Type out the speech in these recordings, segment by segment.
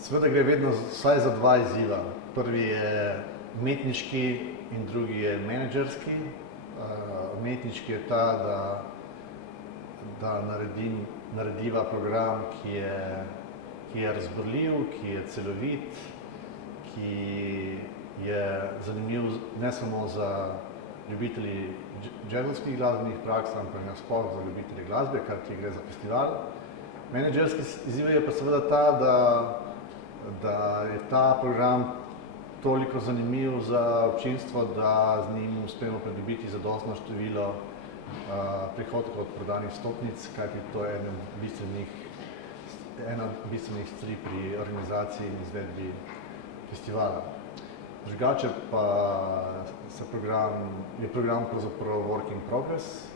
Seveda gre vedno vsaj za dva izziva. Prvi je umetniški in drugi je menedžerski. Umetniški je ta, da narediva program, ki je razborljiv, ki je celovit, ki je zanimiv ne samo za ljubitelji džezovskih glasbenih praks, ampak nasploh za ljubitelje glasbe, kar ti gre za festival. Menedžerski izziv je pa seveda ta, da je ta program toliko zanimiv za občinstvo, da z njim uspemo pridobiti zadostno število prihodkov od prodanih vstopnic, kajti to je ena od bistvenih stvari pri organizaciji in izvedbi festivala. Drugače pa je program pravzaprav work in progress.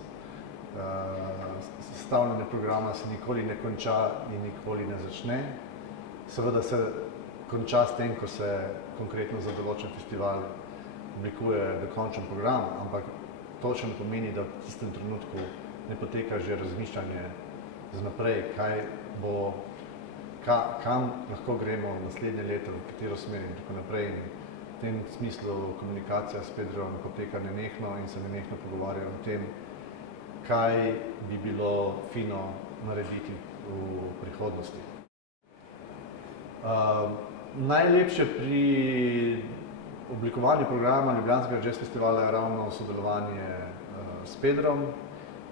Sestavljanje programa se nikoli ne konča in nikoli ne začne. Seveda se konča s tem, ko se konkretno za določen festival oblikuje dokončen program, ampak to še ne pomeni, da v tistem trenutku ne poteka že razmišljanje za naprej, kam lahko gremo naslednje leto, v katero smer in tako naprej. V tem smislu komunikacija s Pedrom poteka nenehno in se nenehno pogovarjajo o tem, kaj bi bilo fino narediti v prihodnosti. Najlepše pri oblikovanju programa Ljubljanskega jazz festivala je ravno sodelovanje s Pedrom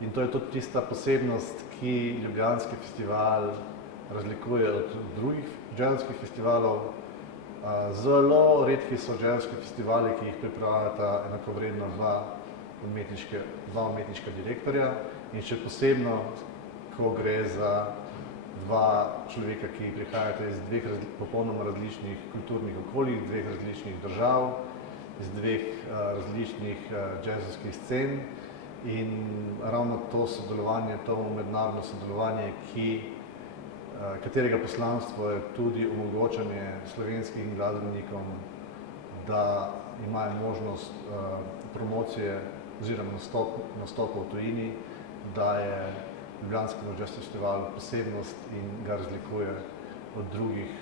in to je tudi tista posebnost, ki Ljubljanski festival razlikuje od drugih jazzovskih festivalov. Zelo redki so jazzovski festivali, ki jih pripravljata enakovredno dva umetniška direktorja in še posebno, ko gre za dva človeka, ki prihajata iz dveh popolnoma različnih kulturnih okolij, dveh različnih držav, iz dveh različnih jazzovskih scen in ravno to sodelovanje, to mednarodno sodelovanje, katerega poslanstvo je tudi omogočanje slovenskim glasbenikom, da imajo možnost promocije oziroma nastopa v tujini, daje Ljubljanskemu jazz festivalu posebnost in ga razlikuje od drugih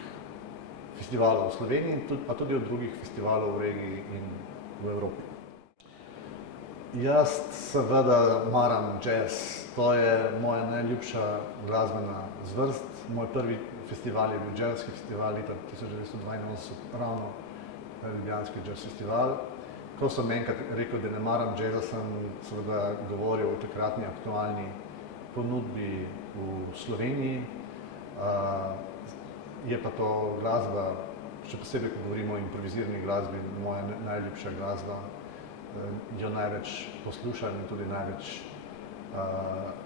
festivalov v Sloveniji, pa tudi od drugih festivalov v regiji in v Evropi. Jaz seveda maram jazz. To je moja najljubša glasbena zvrst. Moj prvi festival je bil jazzovski festival leta 1982, ravno Ljubljanski jazz festival. Ko sem enkrat rekel, da ne maram jazza, sem seveda govoril o takratni aktualni ponudbi v Sloveniji. Je pa to glasba, še posebej, ko govorimo o improvizirani glasbi, moja najljubša glasba. Jo največ poslušam in tudi največ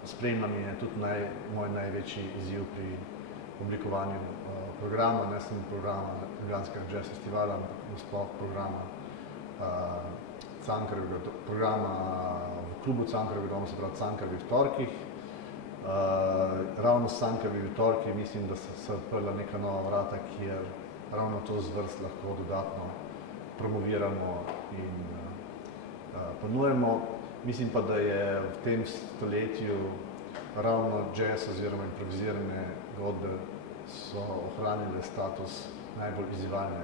spremljam in je tudi moj največji izziv pri oblikovanju programa, ne samo programa Ljubljanskega jazz festivala, ampak nasploh programa v klubu Cankarjevega doma, se pravi Cankarjevih torkih. Ravno s Cankarjevimi torki mislim, da so se odprla neka nova vrata, kjer ravno to zvrst lahko dodatno promoviramo in ponujemo. Mislim pa, da je v tem stoletju ravno jazz oziroma improvizirane godbe so ohranile status najbolj izzivalne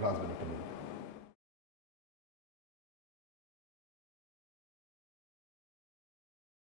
glasbene ponudbe.